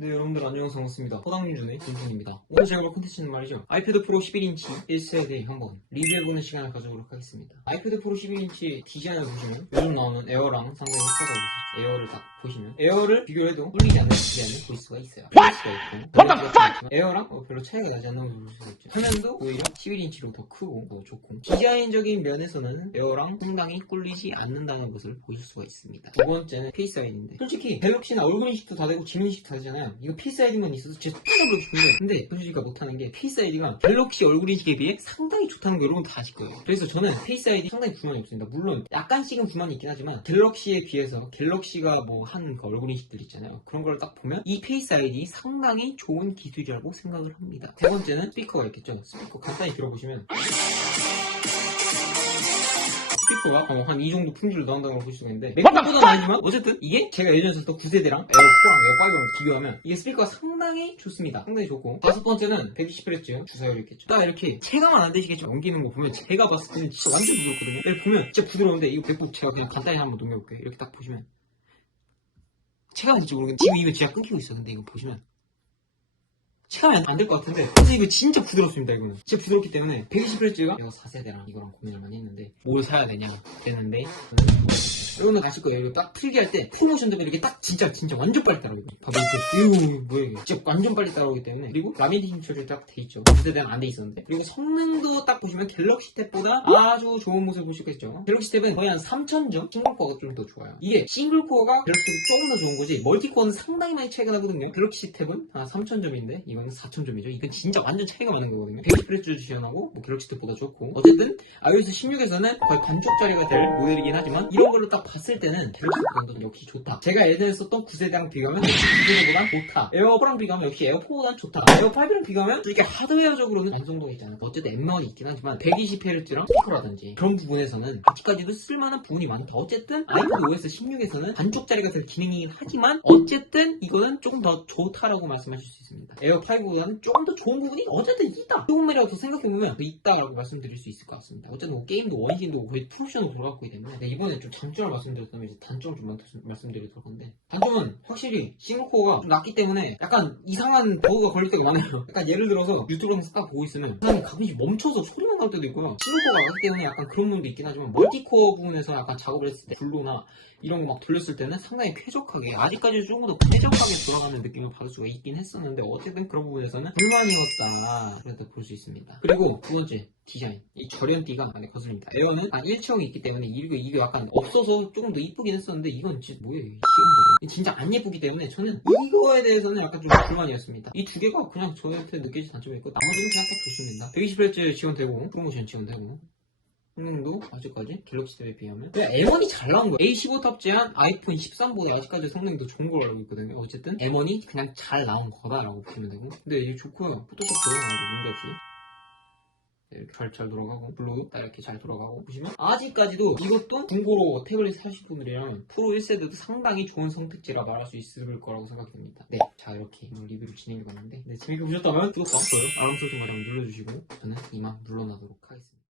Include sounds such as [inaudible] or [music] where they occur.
네 여러분들 안녕하세요. 반갑습니다. 호당민준의 김준입니다. 오늘 제가 볼 콘텐츠는 말이죠. 아이패드 프로 11인치 1세대 한번 리뷰해보는 시간을 가져보도록 하겠습니다. 아이패드 프로 11인치 디자인을 보시면 요즘 나오는 에어랑 상당히 있어요 에어를 딱 보시면 에어를 비교해도 꿀리지 않는 디자인을 볼 수가 있어요. 볼 수가 있고. What the fuck? 에어랑 어, 별로 차이가 나지 않는 걸 볼 수가 있죠. 화면도 오히려 11인치로 더 크고 더 좋고. 디자인적인 면에서는 에어랑 상당히 꿀리지 않는다는 것을 보실 수가 있습니다. 두 번째는 페이스 아이디인데. 솔직히 갤럭시나 얼굴 인식도 다 되고 지문 인식도 다 되잖아요. 이거 페이스 아이디만 있어서 진짜 뚝뚝 싶은데. 근데 솔직히가 못하는 게 페이스 아이디가 갤럭시 얼굴 인식에 비해 상당히 좋다는 거 여러분 다 아실 거예요. 그래서 저는 페이스 아이디 상당히 불만이 없습니다. 물론 약간씩은 불만이 있긴 하지만 갤럭시에 비해서 갤럭시 가 뭐 한 그 얼굴 인식들 있잖아요. 그런 걸 딱 보면 이 페이스 아이디 상당히 좋은 기술이라고 생각을 합니다. 세 번째는 스피커가 있겠죠? 스피커 간단히 들어보시면 스피커가 한 이 정도 품질로 나온다는 걸볼 수가 있는데 맥북보다는 아니지만 어쨌든 이게 제가 예전에 썼던 9세대랑 에어4랑 에어5랑 비교하면 이게 스피커가 상당히 좋습니다. 상당히 좋고. 다섯 번째는 120Hz 주사율이 있겠죠. 딱 이렇게 체감은 안 되시겠지만 옮기는 거 보면 제가 봤을 때는 진짜 완전 부드럽거든요. 보면 진짜 부드러운데 이거 맥북 제가 그냥 간단히 한번 넘겨볼게요. 이렇게 딱 보시면 체감이 될지 모르겠는데 지금 이거 진짜 끊기고 있어 근데 이거 보시면 체감이 안 될 것 같은데. 근데 이거 진짜 부드럽습니다 이거는. 진짜 부드럽기 때문에 120Hz가 이거 4세대랑. 이거랑 고민을 많이 했는데. 뭘 사야 되냐 되는데. 여러분들 아실 거예요. 이거 딱 풀기 할 때 프로모션 되면 이렇게 딱 진짜 진짜 완전 빨리 따라오고 봐봐 이거 이거 뭐야 이게. 진짜 완전 빨리 따라오기 때문에. 그리고 라미네이팅 처리 딱돼 있죠. 2세대는 안 돼 있었는데. 그리고 성능도 딱 보시면 갤럭시 탭보다 아주 좋은 모습을 보실 수 있죠. 갤럭시 탭은 거의 한 3000점? 싱글코어가 좀 더 좋아요. 이게 싱글코어가 갤럭시 탭이 조금 더 좋은 거지. 멀티코어는 상당히 많이 차이가 나거든요. 갤럭시 탭은 한 3000점인데 이거 는 4000점이죠. 이건 진짜 완전 차이가 많은 거거든요. 120Hz 지원하고 뭐 갤럭시 탭보다 좋고. 어쨌든 iOS 16에서는 거의 반쪽짜리가 될 모델이긴 하지만 이런 걸로 딱 봤을 때는 갤럭시 브랜드는 역시 좋다. 제가 예전에 썼던 9세대랑 비교하면 9세대보단 좋다. 에어4랑 비교하면 역시 에어4보단 좋다. 에어5랑 비교하면 이게 하드웨어적으로는 완성도가 있잖아요 어쨌든 M1이 있긴 하지만 120Hz랑 스피커라든지 그런 부분에서는 아직까지도 쓸만한 부분이 많다. 어쨌든 아이패드 OS 16에서는 반쪽짜리가 될 기능이긴 하지만 어쨌든 이거는 조금 더 좋다라고 말씀하실 수 있습니다. 에어 5보다는 조금 더 좋은 부분이 어쨌든 있다. 조금이라도 생각해보면 더 있다라고 말씀드릴 수 있을 것 같습니다. 어쨌든 뭐 게임도 원신도 거의 풀옵션으로 돌아갔고 있기 때문에 네, 이번에 좀 장점을 말씀드렸다면 이제 단점을 좀 말씀드릴 건데 단점은 확실히 싱글코어가 좀 낮기 때문에 약간 이상한 버그가 걸릴 때가 많아요. [laughs] 약간 예를 들어서 유튜브 영상 딱 보고 있으면 사람이 가끔씩 멈춰서 소리만 나올 때도 있고요. 싱글코어가 낮기 때문에 약간 그런 부분도 있긴 하지만 멀티코어 부분에서 약간 작업을 했을 때 블루나 이런 거 막 돌렸을 때는 상당히 쾌적하게 아직까지 조금 더 쾌적하게 돌아가는 느낌을 받을 수가 있긴 했었는데 어쨌든 그런 부분에서는 불만이었다. 그래도 볼 수 있습니다. 그리고 두 번째 디자인. 이 절연띠가 안에 거슬립니다. 에어는 한 일체형이 있기 때문에 이거 이게 약간 없어서 조금 더 이쁘긴 했었는데 이건 진짜 뭐예요 진짜 안 예쁘기 때문에 저는 이거에 대해서는 약간 좀 불만이었습니다. 이 두 개가 그냥 저한테 느껴진 단점이 있고 나머지는 그냥 딱 좋습니다. 120Hz 지원되고 프로모션 지원되고 성능도 아직까지 갤럭시 탭에 비하면. 그냥 M1이 잘 나온 거예요 A15 탑재한 아이폰 13보다 아직까지 성능이 더 좋은 걸로 알고 있거든요. 어쨌든 M1이 그냥 잘 나온 거다라고 보시면 되고. 근데 이게 좋고요 포토샵도 아주 문제 없이 이렇게 잘, 잘 돌아가고 블루 딱 이렇게 잘 돌아가고 보시면 아직까지도 이것도 중고로 태블릿 사실 분들이라면 프로 1세대도 상당히 좋은 선택지라 말할 수 있을 거라고 생각됩니다. 네, 자 이렇게 오늘 리뷰를 진행해봤는데. 네, 재밌게 보셨다면 구독과 좋아요. 알람 설정 마냥 눌러주시고 저는 이만 물러나도록 하겠습니다